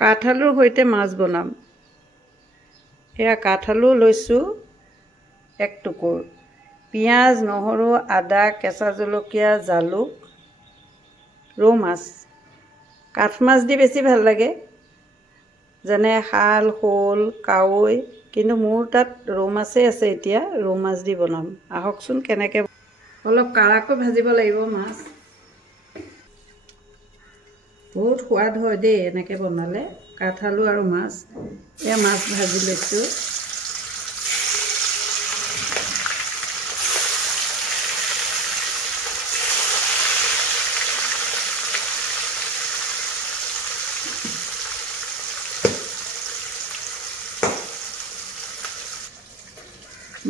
কাঠআলুৰ সৈতে মাছ বনাম। এয়া কাঠআলু লৈছোঁ 1 টুকুৰ, পিঁয়াজ, নহৰু, আদা, কেঁচা জলকীয়া, জালুক, ৰৌ মাছ। কাঠ মাছ দি বেছি ভাল লাগে, যেনে শাল, শ'ল, কাৱৈ, কিন্তু মোৰ তাত ৰৌ মাছেই আছে। এতিয়া ৰৌ মাছ দি বনাম। আহকচোন কেনেকৈ। অলপ কাঢ়াকৈ ভাজিব লাগিব মাছ। বহুত সোৱাদ হয় দেই এনেকৈ বনালে, কাঠআলু আৰু মাছ। এয়া মাছ ভাজি লৈছোঁ।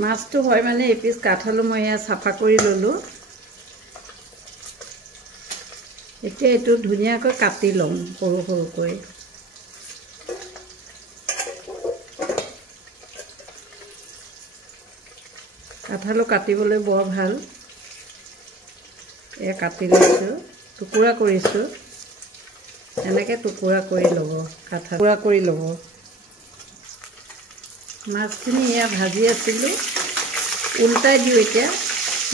মাছটো হয় মানে এপিচ কাঠআলু মই এয়া চাফা কৰি ল'লোঁ। এতিয়া এইটো ধুনীয়াকৈ কাটি ল'ম সৰু সৰুকৈ। কাঠআলু কাটিবলৈ বৰ ভাল। এয়া কাটি লৈছোঁ, টুকুৰা কৰিছোঁ। এনেকৈ টুকুৰা কৰি ল'ব, টুকুৰা কৰি ল'ব। মাছখিনি এয়া ভাজি আছিলোঁ, উল্টাই দিওঁ এতিয়া।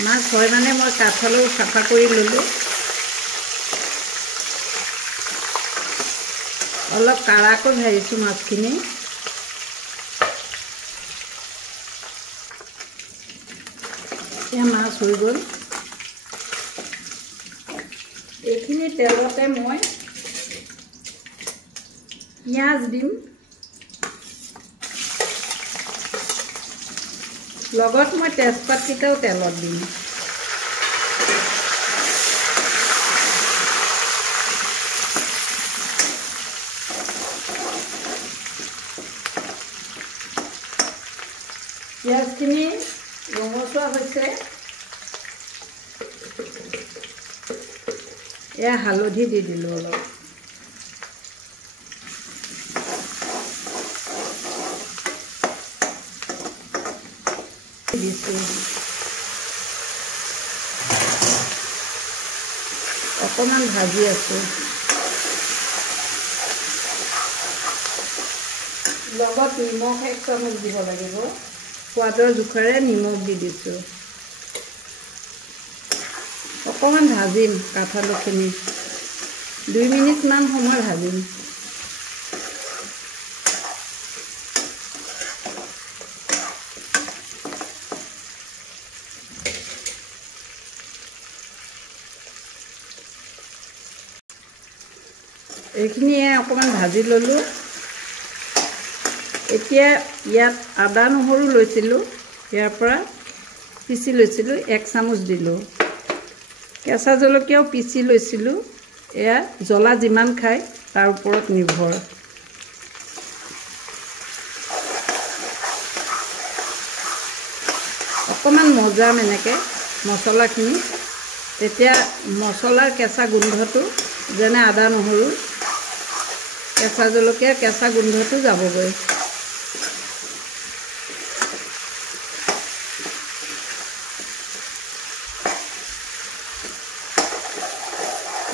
মাছ হয় মানে মই কাঠআলু চাফা কৰি ল'লোঁ। অলপ কাঢ়াকৈ ভাজিছোঁ মাছখিনি। এয়া মাছ হৈ গ'ল। এইখিনি তেলতে মই পিঁয়াজ দিম, লগত মই তেজপাতকেইটাও তেলত দিম। পিঁয়াজখিনি ৰঙচুৱা হৈছে। এয়া হালধি দি দিলোঁ অলপ। দিছোঁ অকণমান ভাজি আছোঁ। লগত নিমখ 1 চামুচ দিব লাগিব। সোৱাদৰ জোখেৰে নিমখ দি দিছোঁ। অকণমান ভাজিম কাঠআলুখিনি, 2 মিনিটমান সময় ভাজিম। এইখিনি অকণমান ভাজি ল'লোঁ। এতিয়া ইয়াত আদা নহৰু লৈছিলোঁ, ইয়াৰ পৰা পিচি লৈছিলোঁ, 1 চামুচ দিলোঁ। কেঁচা জলকীয়াও পিচি লৈছিলোঁ। এয়া জ্বলা যিমান খায় তাৰ ওপৰত নিৰ্ভৰ। অকণমান মজাম এনেকৈ মছলাখিনি, তেতিয়া মছলাৰ কেঁচা গোন্ধটো, যেনে আদা নহৰু, কেঁচা জলকীয়াৰ কেঁচা গোন্ধটো যাবগৈ।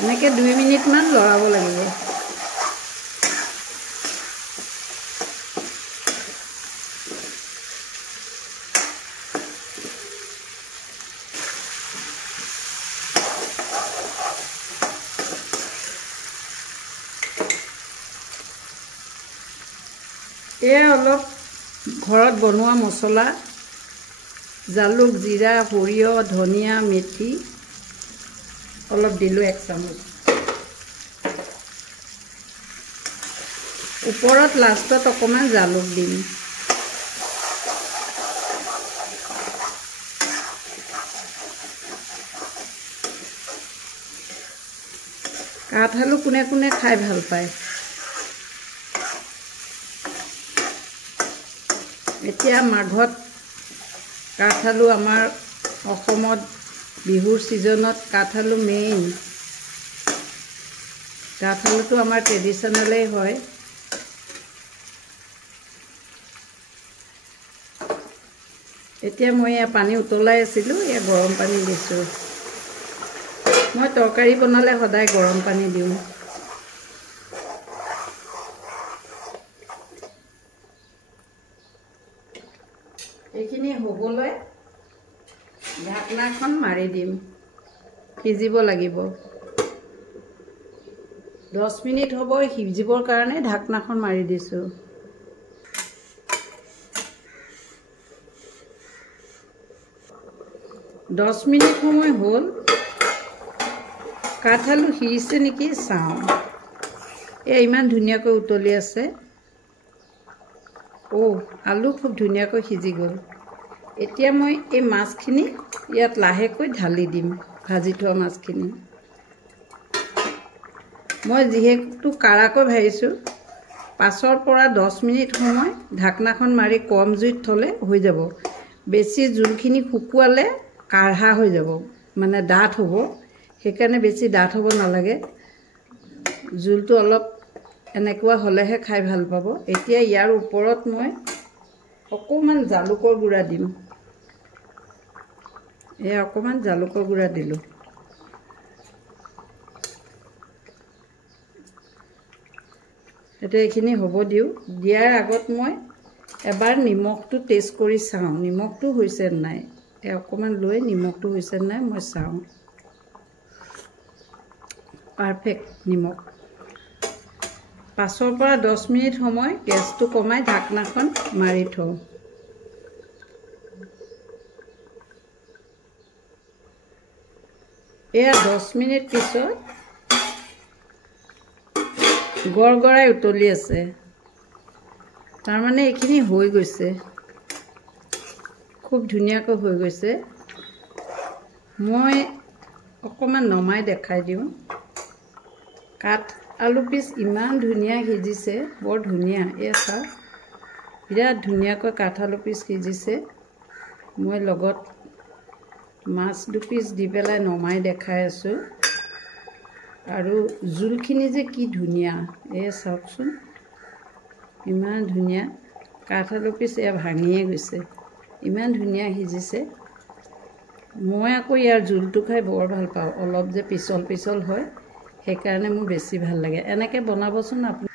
এনেকৈ 2 মিনিটমান লৰাব লাগিব। এয়া অলপ ঘৰত বনোৱা মছলা, জালুক, জিৰা, সৰিয়হ, ধনিয়া, মেথি অলপ দিলোঁ 1 চামুচ। ওপৰত লাষ্টত অকণমান জালুক দিম। কাঠআলু কোনে কোনে খাই ভাল পায়। এতিয়া মাঘত কাঠআলু, আমাৰ অসমত বিহুৰ ছিজনত কাঠআলু মেইন। কাঠআলুটো আমাৰ ট্ৰেডিশ্যনেলেই হয়। এতিয়া মই এয়া পানী উতলাই আছিলোঁ, এয়া গৰম পানী দিছোঁ। মই তৰকাৰী বনালে সদায় গৰম পানী দিওঁ। এইখিনি হ'বলৈ ঢাকনাখন মাৰি দিম, সিজিব লাগিব। 10 মিনিট হ'ব, সিজিবৰ কাৰণে ঢাকনাখন মাৰি দিছোঁ। দহ মিনিট সময় হ'ল, কাঠআলু সিজিছে নেকি চাওঁ। ইমান ধুনীয়াকৈ উতলি আছে। আলু খুব ধুনীয়াকৈ সিজি গ'ল। এতিয়া মই এই মাছখিনি ইয়াত লাহেকৈ ঢালি দিম, ভাজি থোৱা মাছখিনি। মই যিহেতু কাৰাকৈ ভাজিছোঁ, 5 পৰা 10 মিনিট সময় ঢাকনাখন মাৰি কম জুইত থ'লে হৈ যাব। বেছি জোলখিনি শুকুৱালে কাঢ়া হৈ যাব, মানে ডাঠ হ'ব। সেইকাৰণে বেছি ডাঠ হ'ব নালাগে, জোলটো অলপ এনেকুৱা হ'লেহে খাই ভাল পাব। এতিয়া ইয়াৰ ওপৰত মই অকণমান জালুকৰ গুড়া দিম। অকণমান জালুকৰ গুড়া দিলোঁ। এতিয়া এইখিনি হ'ব দিওঁ। দিয়াৰ আগত মই এবাৰ নিমখটো টেষ্ট কৰি চাওঁ, নিমখটো হৈছে নাই। অকণমান লৈ নিমখটো হৈছে নাই মই চাওঁ। পাৰফেক্ট নিমখ। 5 পৰা 10 মিনিট সময় গেছটো কমাই ঢাকনাখন মাৰি থওঁ। এয়া 10 মিনিট পিছত গড়গড়াই উতলি আছে, তাৰমানে এইখিনি হৈ গৈছে, খুব ধুনীয়াকৈ হৈ গৈছে। মই অকণমান নমাই দেখাই দিওঁ। কাঠ আলু পিচ ইমান ধুনীয়া সিজিছে, বৰ ধুনীয়া। চাওক, বিৰাট ধুনীয়াকৈ কাঠ আলু পিচ সিজিছে। মই লগত মাছ 2 পিচ দি পেলাই নমাই দেখাই আছোঁ। আৰু জোলখিনি যে কি ধুনীয়া, চাওকচোন, ইমান ধুনীয়া। কাঠ আলু পিচ ভাঙিয়ে গৈছে, ইমান ধুনীয়া সিজিছে। মই আকৌ ইয়াৰ জোলটো খাই বৰ ভাল পাওঁ, অলপ যে পিছল পিছল হয়, সেইকাৰণে মোৰ বেছি ভাল লাগে। এনেকৈ বনাবচোন আপুনি।